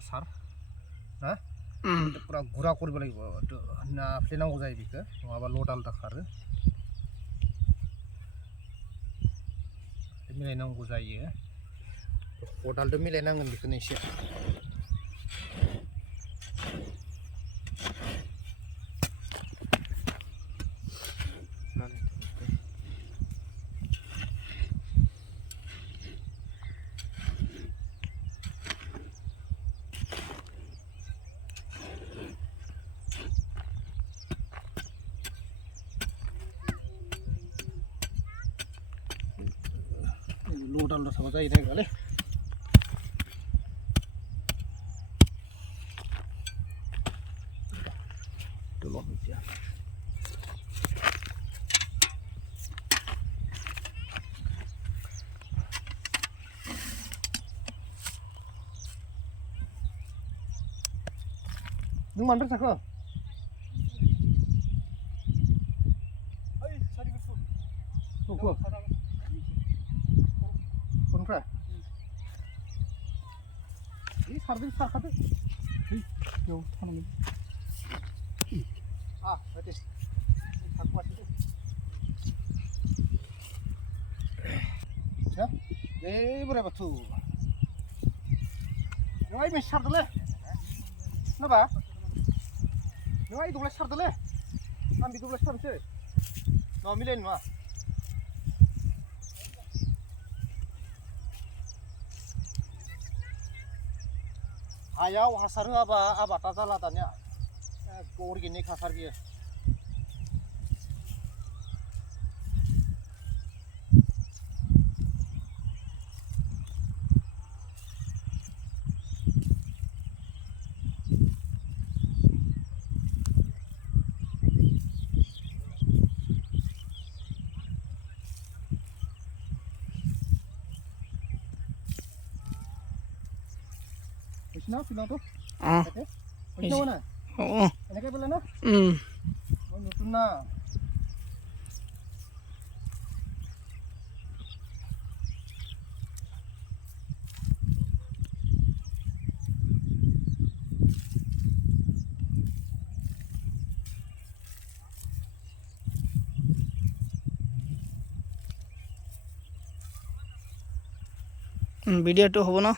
हासार ना पूरा गुरा करब लागिब नाफ्लेनांगौ जायो बेखौ नङाबा लदा लदा खारो मिलायनांगौ जायो खदालजों मिलायनांगोन बेखौनो एसे लदा लदा थाबा जायो नागिरालै दलद मिथिया नों मानिफ्राय साखो Kontra. Ini sarden sarkade. Yo, tanam. Berarti. Aku masih itu. Ya. Berapa tuh? Yang ini sardele. Napa? Yang ini 12 sardele. Ambil 12 sardele. No milen mah. Ayau hasaru abata jala dania organik hasar gitu Nah, film tuh. Ini mana? Ini kayak belana? Oh, nutuna. Video tuh apa no?